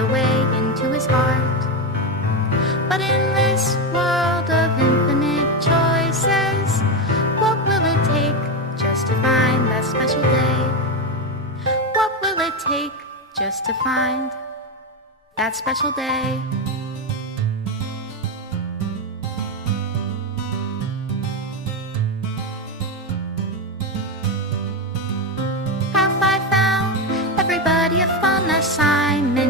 the way into his heart. But in this world of infinite choices, what will it take just to find that special day? What will it take just to find that special day? Have I found everybody a fun assignment?